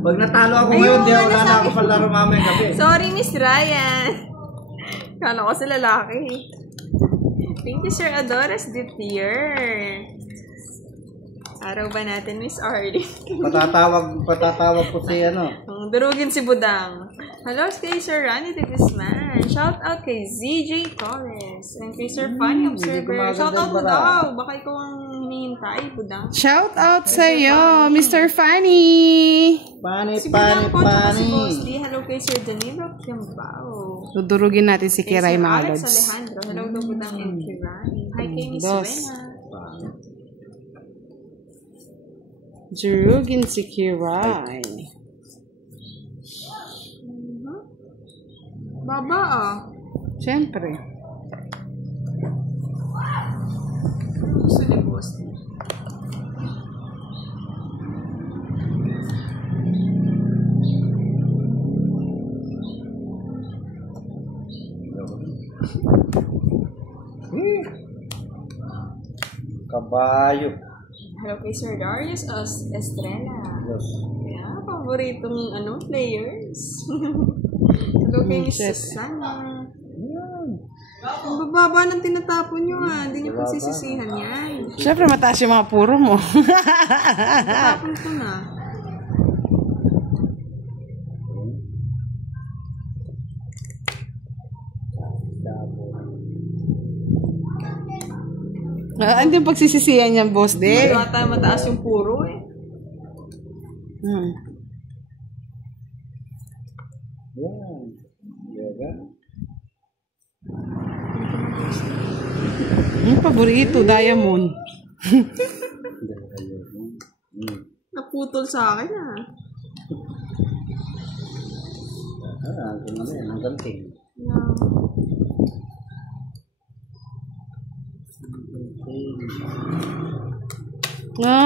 Pag natalo ako ngayon, di wala na ako palaro mamaya gabi. Sorry, Miss Ryan. Kala ko sa lalaki. Thank you, Sir Adoras Ditier. Araw ba natin, Miss Arlie? Patatawag po si ano. Durugin si Budang. Hello kay Sir Ronnie de Guzman. Shout out kay ZJ Torres. And kay Sir Funny Observer. Shout out mo daw. Baka ikaw ang hinihintay, Budang. Shout out sa iyo, Mr. Funny. Si Budang po, si Boss D. Hello kay Sir Danilo Kiambao. Dudurugin natin si Kiray, mga Alex lods. Alejandro. Hello daw, Budang and Kiray. Hi kay Miss Wena. Durugin si Kiray. Baba ah. Siyempre. Gusto ni Boss D. Kabayo. Hello kay Sir Darius Estrella. Yes. Yeah, paboritong players. Hello kay Miss Susana. Ang bababa ng tinatapon nyo ah. Hindi nyo pagsisisihan yan. Siyempre, mataas yung mga puro mo. Tinatapon ko na. Ano yung pagsisisihan niyan, Boss D? Wala tayo mataas yung puro eh. Yan. Yan. Yung paborito, Diamond. Naputol sa akin ah. Ang ganting.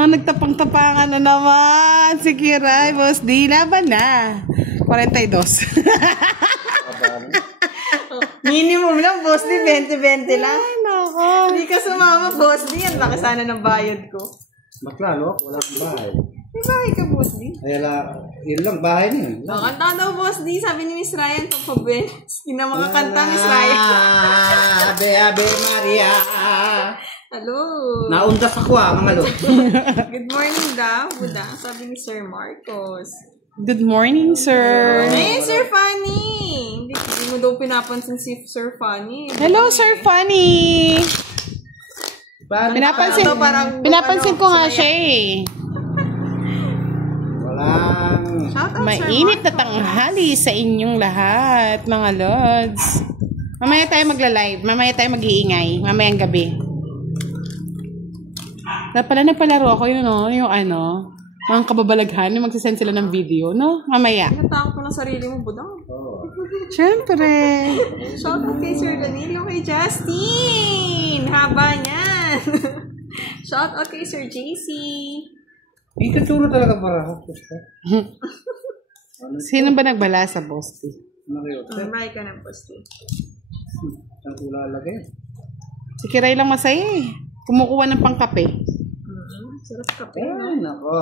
Nagtapang-tapangan na naman si Kiray, Boss D. Laban na. 42. Minimum lang, Boss D. 20-20 lang. Ay, nako. Hindi ka sumama, Boss D. Ang laki sana ng bayad ko. Mas lalo, wala akong bahay. May bahay ka, Boss D? Ay, yun lang, bahay niyo. Kanta daw, Boss D. Sabi ni Miss Ryan, pagpabens. Hindi na makakanta, Miss Ryan. Ave, Ave Maria. Hello. Naundas ako mga lo. Good morning daw, Budang. Sabi ni Sir Marcos. Good morning, sir. Hey, Sir Funny. Hindi mo daw pinapansin si Sir Funny. Hello, Sir Funny. Pinapansin ko nga siya eh. Walang. Mainit na tanghali sa inyong lahat, mga lods. Mamaya tayo magla-live. Mamaya tayo mag-iingay. Mamayang gabi. Napalaro ako yun, no? Yung ano, mga kababalaghan, yung magsasend sila ng video, no? Mamaya. Natakot mo ng sarili mo, Budang. Siyempre. Shout out kay Sir Danilo, kay Justin. Haba niyan. Shout out kay Sir JC. Dito tulo talaga para ako. Sino ba nagbala sa Boss D? Tumabay ka ng poste. Saan ko lalagay? Si Kiray lang masaya eh. Kumukuha ng pangkape. Sarap kape, Ay, nako.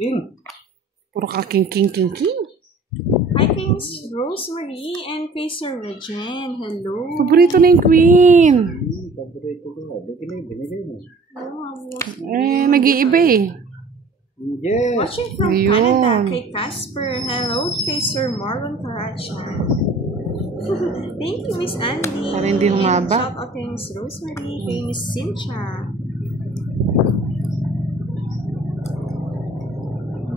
King. Puro ka king. Hi, kay Miss Rosemary and kay Sir Regine. Hello. Paborito na yung Queen. Paborito ko. Binili mo. Nag-iiba eh. Yes. Watching from Canada, kay Casper. Hello, kay Sir Marlon Caracha. Thank you, Miss Andy. Para hindi humaba. Shout out kay Miss Rosemary, kay Miss Cynthia.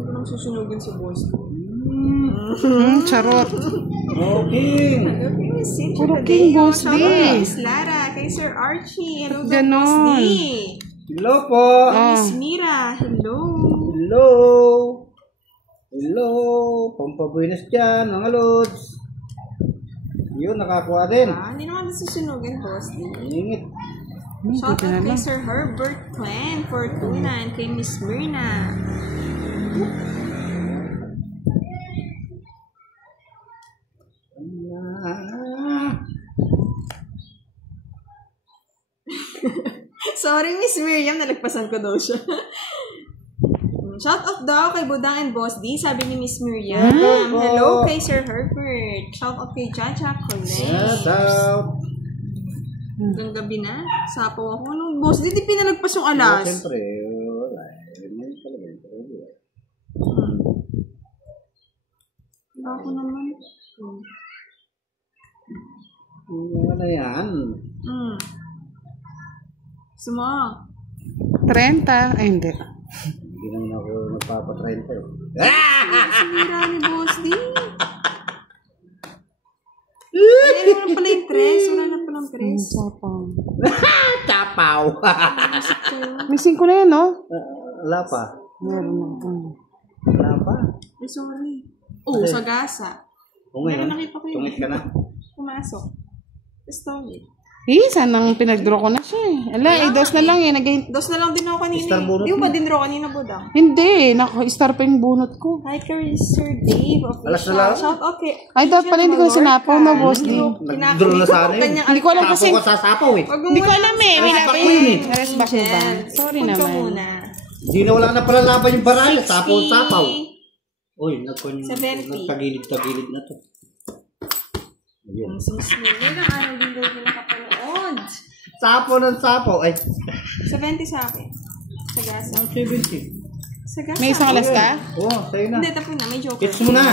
Ano nang susunugin si Boss? Charot. King. Hello kay Miss Cynthia. Puro King, Boss D. Shout out kay Miss Lara, kay Sir Archie. Hello daw, Ganon. Boss D. Hello po. Miss Mira, hello. Hello. Hello. Pampabuenas dyan, mga lods. Yun, nakakuha din. Hindi naman nasusunugin, Boss D. Ingit. Shout out kay Sir Herbert Clan, Fortuna, and kay Miss Myrna. Sorry, Miss Miriam, nalagpasan ko daw siya. Shout out daw kay Budang and Boss D, sabi ni Miss Miriam. Hello po. Hello kay Sir Herbert. Shout out kay Jaja Colette. Shout out. Hanggang gabi na. Sapo ako. Anong Boss D, di pinalagpas yung alas. Siyempre, wala. Ganyan talaga. Ako naman. Ano yan? Suma. 30. Ay, hindi. Hindi naman ako nagpapatrain pa. Sira ni Boss D. Wala na pala yung tres. Wala na pala yung tres. Sapang. Tapaw! Missing ko na yan, no? Wala pa. Meron na. Wala pa. Ay, sorry. Oh, sa gasa. O ngayon, Meron nakita ko yun. tungit ka na. Pumasok. Story. Sanang pinag-draw ko na siya eh. Ala, dos na lang eh. Dos na lang din ako kanina. Star bunot Di mo mo. ba din draw kanina, Budang? Hindi, naka-star pa yung bunot ko. Hi, Sir Dave. Alas na lang? Shout out kay... Ay, dapat pala hindi ko sinapaw na, Boss D. Nag-draw na sana yun. Hindi ko alam kasi. Tapo ka sasapaw eh. Hindi ko alam eh. May Resback lapin. mo yun eh. Resback mo ba? Sorry naman. muna. Hindi na wala na pala laban yung baral. Sapaw-sapaw. 60. Uy, 70. nagtagilid-tagilid na to. Ayun. Ang sumusmil. Ilang araw din daw din nakapanood. Sapaw ng sapaw. Ay, 70 sa akin. Sa gasa. ang 70. Sa gasa. May isang alas ka? Oo, sa'yo na. Hindi, tapos na. May joker. Hits mo na.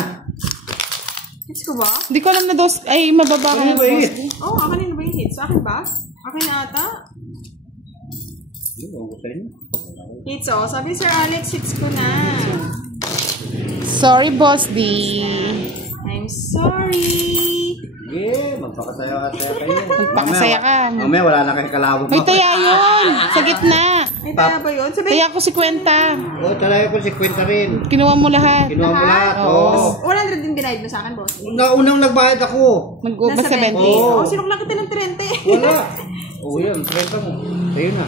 Hits ko ba? Hindi ko alam na dos. Ay, mababa ka Ano na, ba Boss yun? D. Oo, kanina ba yung hits? Sa akin ba? Akin na ata. Hindi, ako ko sa'yo. Hits, oh. Sabi Sir Alex, hits ko na. Sorry, Boss D. I'm sorry. Sige, magpakasaya-kasaya kayo. Magpakasaya ka. Mamaya wala na kayo kalawag. May taya yun. Sa gitna. Ay, taya ba yun? Sabi, Taya ko si Kwenta. Oo, talaga ko si Kwenta rin. Kinuha mo lahat. Kinuha mo lahat. Oo. 100 din binayad mo sa akin, boss. Unang nagbayad ako. Nag-ubas Nasa 70. 20. Oo. Oo, sinuklang kita ng 30. Wala. Oo, yun. Kwenta mo. Sa'yo na.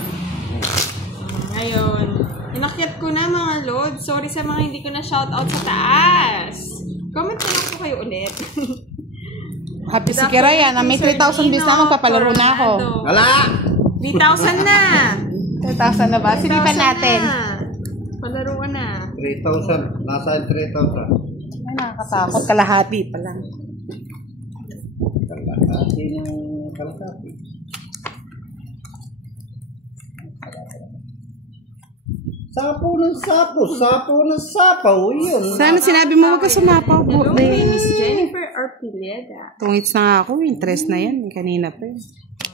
Ayun. Inakyat ko na mga lord. Sorry sa mga hindi ko na shoutout sa taas. Comment na lang po kayo ulit. Happy si Kiraya na may 3,000 bis na magpapalaro na ako. Wala. 3,000 na. 3,000 na ba? Silipan 3,000 natin. na. Palaruan na. 3,000. Nasaan 3,000? Ay, nakakatakot. Kalahati pala. Kalahati ng kalahati. Sapo ng sapo. Sapo ng sapo. Yun. Sana sinabi mo huwag ka sumapaw. Hello kay Miss Jennifer Arpileda. Tungits na nga ako. Interest na yan. Kanina pa.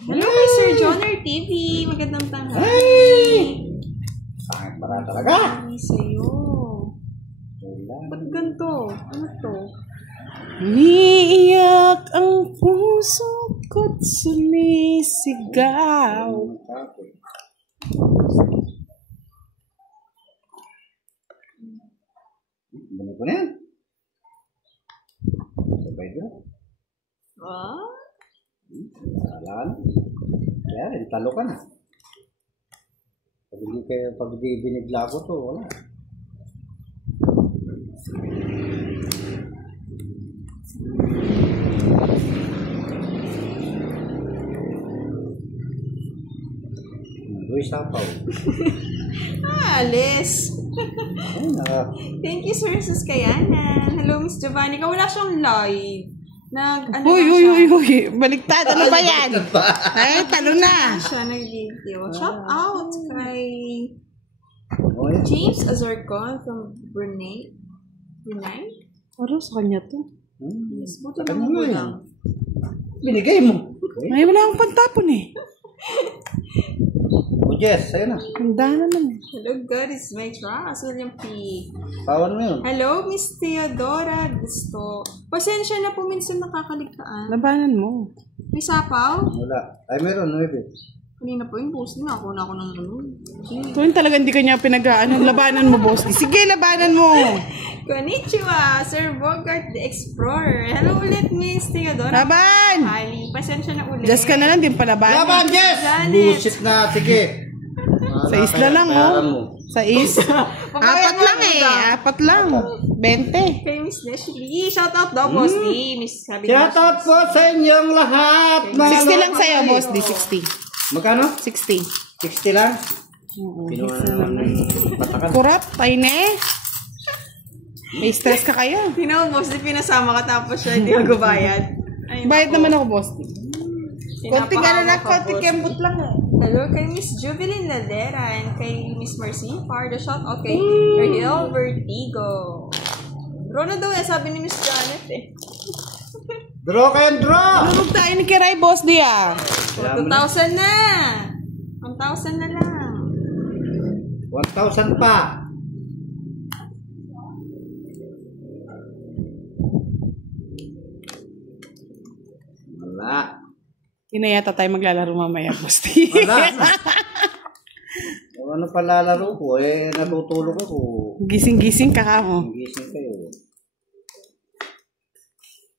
Hello kay Sir Johnner TV. Magandang tanghali. Ay! Pangit para talaga. Ay, sa'yo. Ba't ganito? Ano to? Umiiyak ang puso ko't sumisigaw. Ano ko na yan? Sabay doon. Ah? Wala na. Kaya rin, talo ka na. Pag di binigla ko to, wala. Uy, sapaw. Alis. Ay, Thank you, Sir Suskayanan. Hello, Miss Giovanni. Wala siyang live. Ano Uy, lang uy, siya. uy, uy. Baliktad. Ano ba yan? Ay, talo na. Siya nag-video. Shout out kay oh, yan. James Azorcon from Brunei. Brunei? Ano sa kanya to? Yes, buti Ano naman mo mo yan? lang. Binigay mo. Ay, wala akong pantapon eh. O Jess, sa'yo na. Handa naman. Hello, God is my trust. William P. Pawan mo yun. Hello, Miss Theodora Gusto. Pasensya na po minsan nakakaligtaan. Labanan mo. May sapaw? Wala. Ay, meron, 9. Kanina po yung post na ako na ako ng ano. Tuwing talaga hindi kanya pinag-aanan. Labanan mo, boss. Sige, labanan mo. Konnichiwa, Sir Bogart the Explorer. Hello ulit, Miss Theodora. Laban! Ali, pasensya na ulit. Just ka na lang, din palabanan. Laban, Jess! Janet. Bullshit na, sige. Sa isla lang, Bayaran oh. mo. Sa isla. Apat lang eh. Apat lang. 20. Kay Miss Leslie. Shout out daw, Boss D. Miss sabi Shout out po sa inyong lahat. 60 lang sa'yo, boss. Di 60. Magkano? 60. 60 lang? Kinuha na naman ng patakan. Kurap, tayo na eh. May stress ka kayo. Tinaw, boss, di pinasama ka tapos siya hindi magbabayad. Bayad naman ako, boss. Konti ka na lang, konti kembot lang eh. Hello kay Miss Jubilin Ladera and kay Miss Mercy Fardo. Shout out kay Rahel Vertigo. Draw na daw eh, sabi ni Miss Janet eh. Draw kayo, draw! Tulog tayo ni Kiray, boss di ah. 2,000 na! 1,000 na lang. 1,000 pa. Wala. Hindi na yata tayo maglalaro mamaya, boss di. Wala. Ano pa lalaro ko? Natutulog ako. Gising-gising ka ka mo. Gising kayo.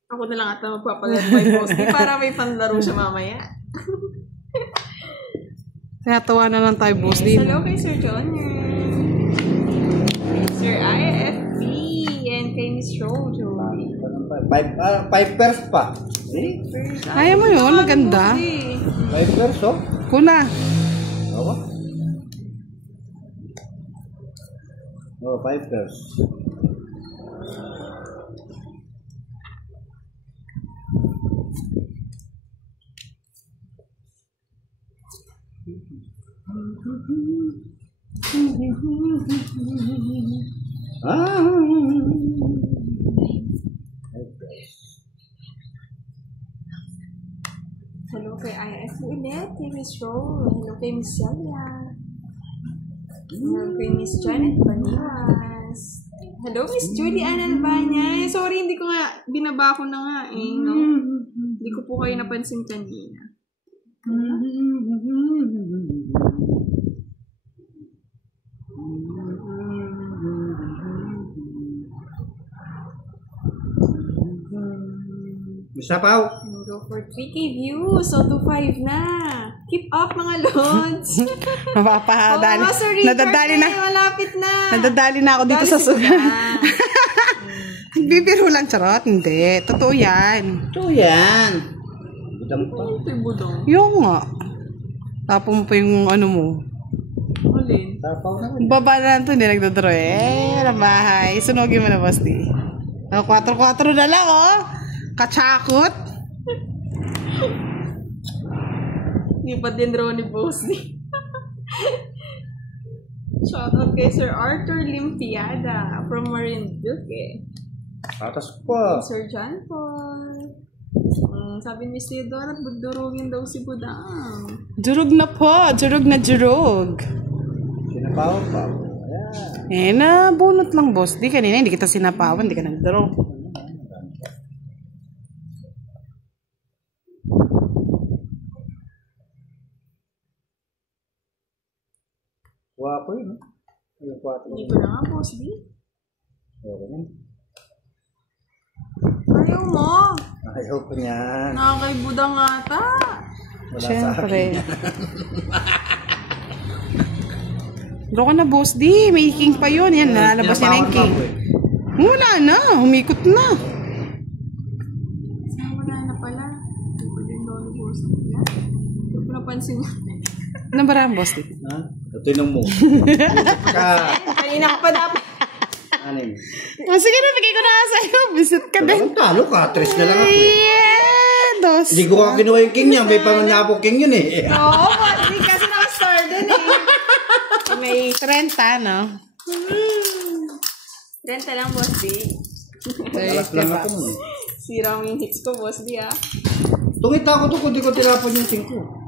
Ako na lang ata magpapalaro kay boss di para may panlaro siya mamaya. Kaya tawa na lang tayo, boss di. Hello kay Sir John. Sir IFB and kay Miss Rojo. 5 pairs pa. Eh? Kaya mo yun, maganda. 5 pairs, oh. Kuna. Awa. Oh, 5 pairs. Hello kay IF ulit, kay Miss Rose. Hello kay Miss Celia. Hello kay Miss Janet Baniwas. Hello Miss Julie Ann Albania. Sorry, hindi ko nga, binaba ko na nga eh, no? Hindi ko po kayo napansin kanina. Misapaw. Go for 3K views. So, 2.5 na. Keep up, mga lods. Mapapahadali. Oo, Sir Richard, Nadadali na. malapit na. Nadadali na ako dito sa sugan. Bibiro lang, charot. Hindi. Totoo yan. Ito yan. Budang pa. Ito yung budong. Yung nga. Tapon mo pa yung ano mo. Alin? Tapaw na. Baba na lang ito, hindi nagdodro eh. Walang bahay. Sunogin mo na, boss di. 4-4 na lang, oh. Kachakot. Hindi pa din draw ni Bossy. Shoutout kay Sir Arthur Limpiada from Marinduque. Patas pa. Sir John Paul. Sabi ni Miss Theodora, budurugin daw si Budang. Jurog na po. Jurog na jurog. Sinapaw pa. Ayan. Bunot lang, boss. Di kanina, hindi kita sinapawan. Hindi ka nagdaro. Wapo yun, eh. Yung 4. Hindi ko na nga, Bossy. Ayaw ko yan. Ayaw mo. Ayaw ko yan. Nakakay Budang ata. Wala sa Siyempre. akin. Draw ka na, boss. Di, may king pa yun. Yan, nalalabas niya na yung king. Wala na. Humikot na. Wala na pala. Hindi ko din daw ni Bossy. Hindi ko napansin. Nabarang, boss. Di. Ha? Tinong mo. Kanina ka pa dapat. Anim. Sige na, bigay ko na sa'yo. Visit ka din. Talagang talo ka. 3 na lang ako eh. Yeah, dos. Hindi ko ka kinuha yung king niya. May pangyapong king yun eh. Oo, hindi kasi naka-star dun eh. May 30, no? 30 lang, Boss D. Alas lang ako mo. Sira mo yung hits ko, Boss D, ah. Tungita ko to kung di ko tinapon yung 5.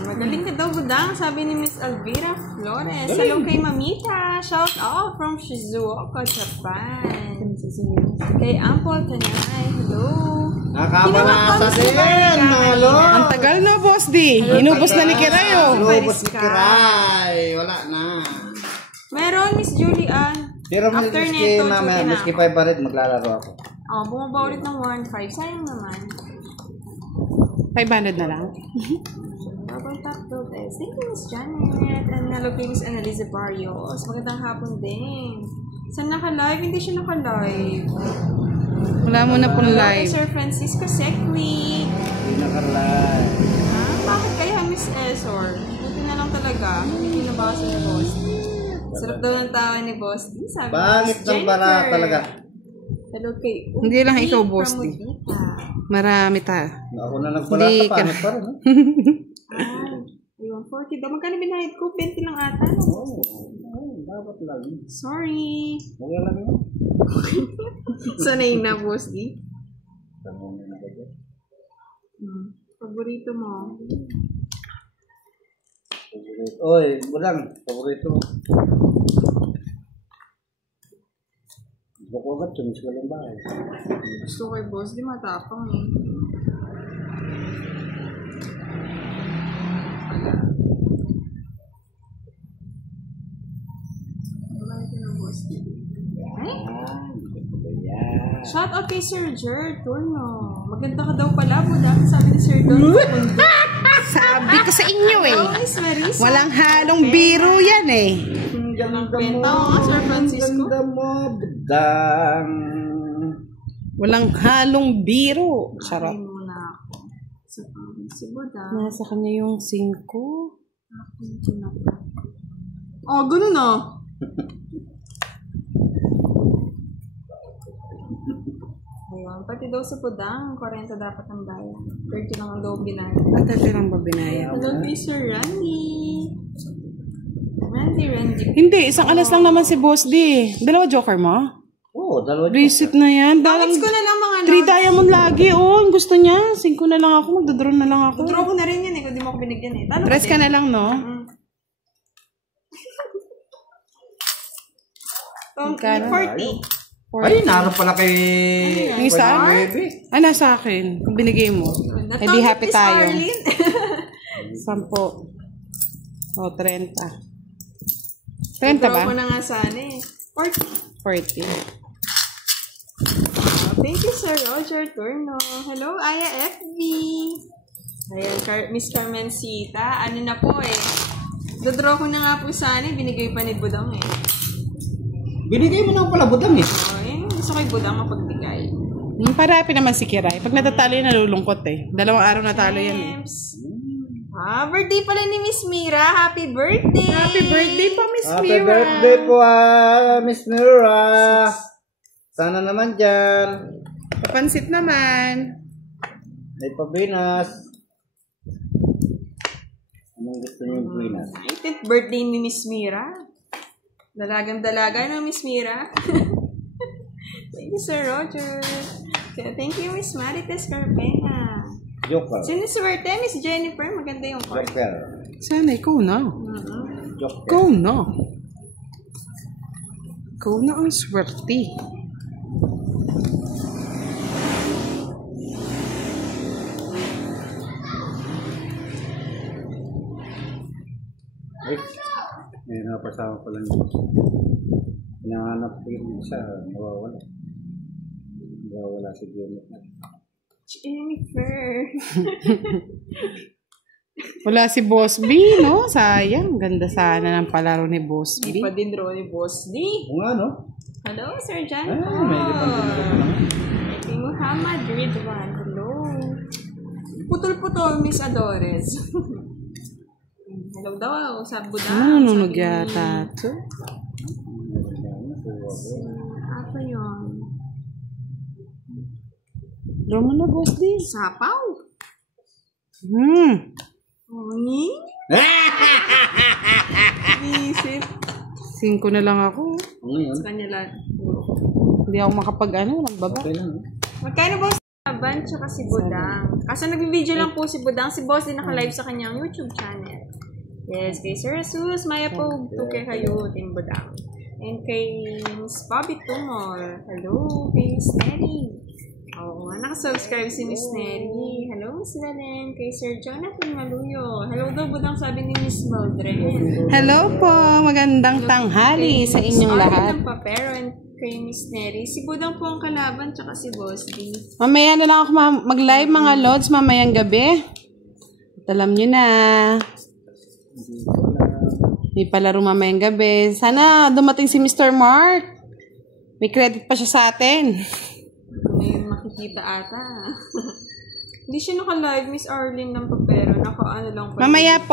Magaling ka daw, Budang, sabi ni Miss Elvira Flores. Hello kay Mamita. Shout out from Shizuoka, Japan. Kay Ampol Tanay. Hello. Nakapanasa din, mga lord. Ang tagal na, boss di. Inubos na ni Kiray, oh. Inubos ni Kiray. Wala na. Meron, Miss Julian. Pero After miski nito, mamaya, chuti na miski ako. 5 pa rin, maglalaro ako. Oh, bumaba ulit ng 1.5. Sayang naman. 500 na lang. Double tap to test. Thank you, Miss Janet. And hello kay Miss Annalisa Barrios. Magandang hapon din. Saan naka-live? Hindi siya naka-live. Wala mo na pong Hello live. kay Sir Francisco Secli. Hindi nakaralay. Ha? Bakit kaya Miss Esor? Buti na lang talaga. Hindi kinabasa ni Boss D. Sarap daw ng tawa ni Boss D. Sabi Bangit ng bara talaga. Hello kay Hindi lang ikaw, Boss D. Marami ta. Ako na nagpala Hindi sa pangit pa rin. Ayun, 40 daw. Magkano binayad ko? 20 lang ata. Dapat lang. Sorry. Okay lang yun. Sanay na, Boss D. Tanongin na ba dyan? Paborito mo? Paborito. Oy, bulang. Paborito mo. Gusto ko agad, tumis ka lang ba? Gusto ko kay Boss D, matapang eh. Shout out kay Sir Jer Turno. Maganda ka daw pala, Buda. Sabi ni Sir Turno. Sabi ko sa inyo eh. Oh, Miss Marisa. Walang halong biro yan eh. Ang ganda Kwenta ko nga, Sir Francisco. Ang ganda mo, budang. Walang halong biro. Ay, Sarap. muna ako. Si Buda. Nasa kanya yung 5. Oh, ganun ah. Ayun, pati daw sa Budang, 40 dapat ang bayan. 30 lang ang daw binayad. At ito lang ba binayad? Hello kay Sir Randy. Randy. Hindi, isang alas lang naman si Boss D. Dalawa joker mo? Oo, dalawa. Reset na yan. Bakit ko na lang mga 3 diamond lagi. Oh, gusto niya. 5 na lang ako. Magdodraw na lang ako. Draw ko na rin yan eh, kung di mo ako binigyan eh. Talo Press ka na lang, no? Magkano? 40. Ay, naroon pala kay... Yung isa? Baby. Ay, nasa akin. Kung binigay mo. Eh, di happy tayo. 10. O, 30. 30 Draw ba? ko na nga sana eh. 40. 40. Thank you, Sir Roger Turno. Hello, Aya FB. Ayan, Miss Carmencita. Ano na po eh. Dodraw ko na nga po sana eh. Binigay pa ni Budang eh. Binigay mo na pala budang eh. Oh, yun. Gusto kay Budang mapagbigay. Parapi naman si Kiray. Pag natatalo yan, nalulungkot eh. 2 araw natalo yan eh. Birthday pala ni Miss Mira. Happy birthday! Happy birthday po, Miss Happy Mira. birthday po, Miss Mira. Sana naman dyan. Papansit naman. May pabinas. Anong gusto niyo yung pabinas? 18th birthday ni Miss Mira. Dalagang-dalaga na Miss Mira. Thank you, Sir Roger. Thank you, Miss Marites Carpena. Joker. Siniswerte, Miss Jennifer. Maganda yung card. Joker. Sana ikaw na. Joker. Ikaw na. Ikaw na ang swerte. Ay, may napasama pala niyo. Hinahanap ko yung isa, nawawala. Nawawala si Jennifer. Jennifer. Wala si Boss B, no? Sayang. Ganda sana ng palaro ni Boss B. Hindi pa din draw ni Boss D. Kung ano? Hello, Sir Jan. Ay, may Kay Muhammad Ridwan. Hello. Putol-putol, Miss Adores. Hello daw, sa Buda. Nanunog yata ito. Apa yun? Draw mo na, Boss D. Sapaw? Uy? Isip. 5 na lang ako. Ano yun? Sa kanya lang. Hindi ako nagbaba. Okay lang. Magkano ba si Laban tsaka si Budang? Kaso nag-video lang po si Budang. Si Boss din naka-live sa kanyang YouTube channel. Yes, kay Sir Jesus, Maya po, tukay kayo, Team Budang. And kay Miss Bobby Tumor. Hello, kay Miss Nelly. Oo nga, nakasubscribe si Miss Nelly. Hello, Miss Valen. Kay Sir Jonathan Maluyo. Hello daw, Budang, sabi ni Miss Mildred. Hello po. Magandang tanghali sa inyong lahat. Ng Papero and kay Miss Neri. Si Budang po ang kalaban, tsaka si Boss D. Mamaya na lang ako mag-live mga lods mamayang gabi. At alam nyo na. May palaro mamayang gabi. Sana dumating si Mr. Mark. May credit pa siya sa atin. May makikita ata. Hindi siya naka-live, Miss Arlene ng papero. Naka-ano lang pa.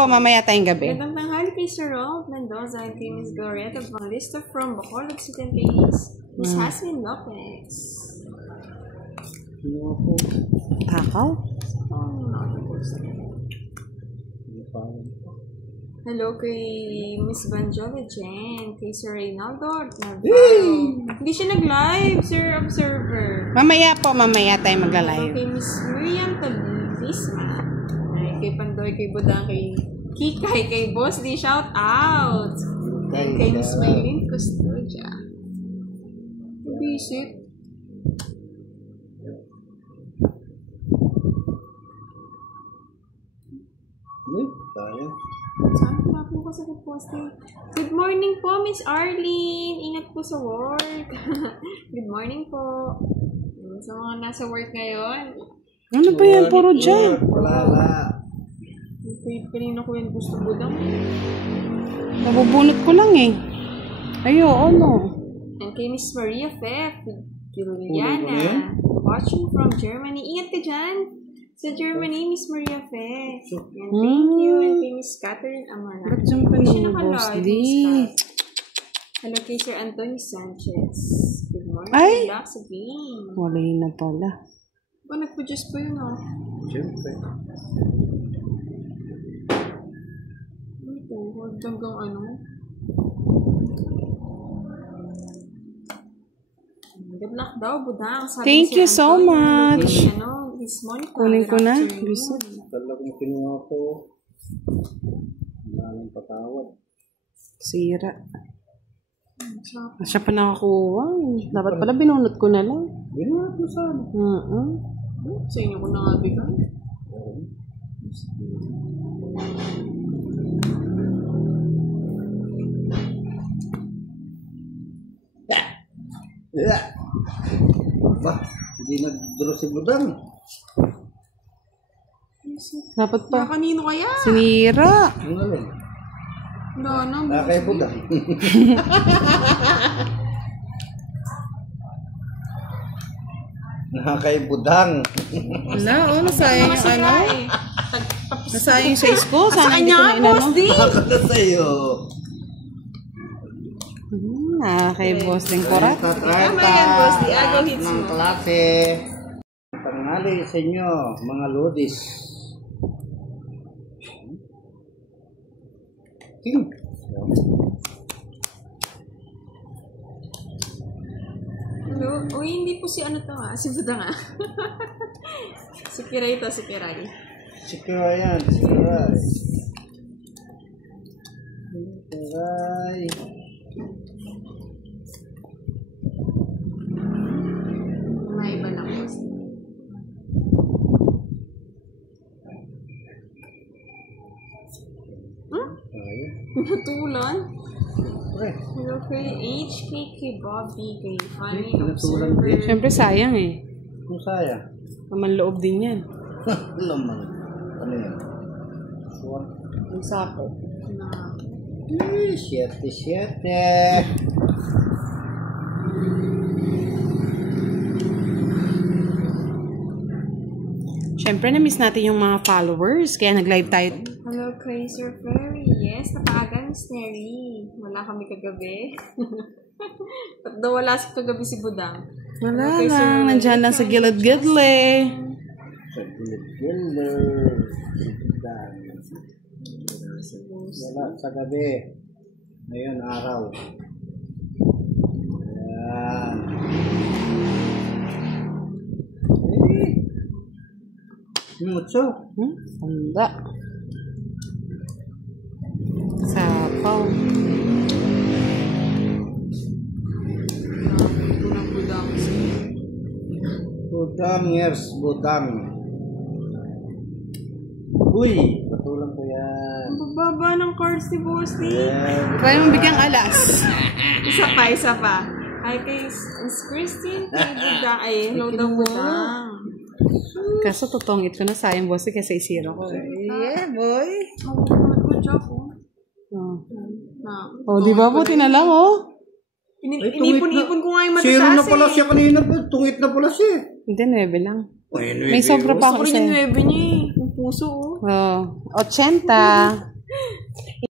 Mamaya tayong gabi. Gandang tanghali kay Sir Rolf Mendoza and kay Miss Glorieta Bangalista from Bacolod City and kay Miss Hasmin Lopez. Ano po? Takaw? Hello kay Miss Banjola Jen, kay Sir Reynaldo Navarro. Hindi siya nag-live, Sir Observer. Mamaya tayo Hello magla-live. kay Miss Miriam Tabisma. Ay, kay Pandoy, kay Budang, kay Kikay, kay Boss D, shout out! And kay Miss Maylene Custodia. Visit. Tayo. Saan na po ko sa posting? Good morning po, Miss Arlene. Ingat po sa work. Good morning po. Sa mga nasa work ngayon. Ano ba yan? Puro dyan. Wala. Kanina ko yung gusto budang. Nabubunot ko lang eh. Ayo, ano? And kay Miss Maria Fef, Juliana, watching from Germany. Ingat ka dyan. Sa Germany, Miss Maria Fef. And thank you. And kay Miss Catherine Amara. Ba't dyan pa Hindi siya niyo, Boss nakalive, D? Miss Kat. Hello kay Sir Antonio Sanchez. Good morning. Ay! Relax again. Wala yun na pala. Ba, nag-produce po yun, oh. Siyempre. Ito, huwag hanggang ano. Good luck daw, budang. Sabi Thank ni you Sir so Antonio, much. kay, ano, Miss Monica. Kunin ko na. Good afternoon. Bisit. Talagang kinuha ko. Wala nang patawad. Sira. Siya pa nakakuha. Dapat pala binunot ko na lang. Ginawa ko sana. Sa inyo ko nangabigay. Ba, hindi nag-draw si Budang. Dapat pa. Kanino kaya? Sinira. Ano lang? Wala na. Kay Budang. Kay Budang. Wala, oh. Nasayang yung ano. Nasayang yung size ko. Sa Sana hindi ko na kanya, Boss inano. D. Ako na sa'yo. Kay Boss din korat. Tama yan, Boss D. Agaw hits Ng mo. klase. Tanghali sa inyo, mga lodis. King. Hello? Uy, hindi po si ano to si Budang si Kiray to, si Kiray. Sikira yan, sikira. Sikiray. May iba na Boss D. Ayun. Natulan? Pre. Hello kay HK, kay Bobby, kay Funny Natulan Observer. din. Siyempre sayang eh. Kung saya. Naman loob din yan. Lamang. Ano yan? What? Ang sako. Na, Siyete. Siyempre, na-miss natin yung mga followers. Kaya nag-live tayo. hello kay Sir Ferry. Yes, napaaga Miss Terry. Wala kami kagabi. Ba't daw wala si kagabi si Budang? Wala Okay, sir. lang. Nandyan lang sa gilid-gidle. Sa gilid-gilid. Wala sa gabi. Ngayon, araw. Ayan. Mucho. Tanda. Sapaw. Budang Budang. Budang, yes, budang. Uy, patulang ko yan. Ang bababa ng cards ni Boss D. Ayan. Kaya mong bigyang alas. Isa pa. Hi kay Miss Christine, kay Budang. Ay, hello daw Budang. Kaso tutongit ko na sayang boss kasi isira ko. Yeah, boy. Good job, oh. Oh, di ba po? Tinalang, oh. Ay, tungit Inipon-ipon ko nga yung matatas Zero na pala siya kanina. Tungit na pala siya. Hindi, 9 lang. May sobra pa Gusto ako ko rin yung sa'yo. 9 niya eh. Yung puso oh. Oh, 80.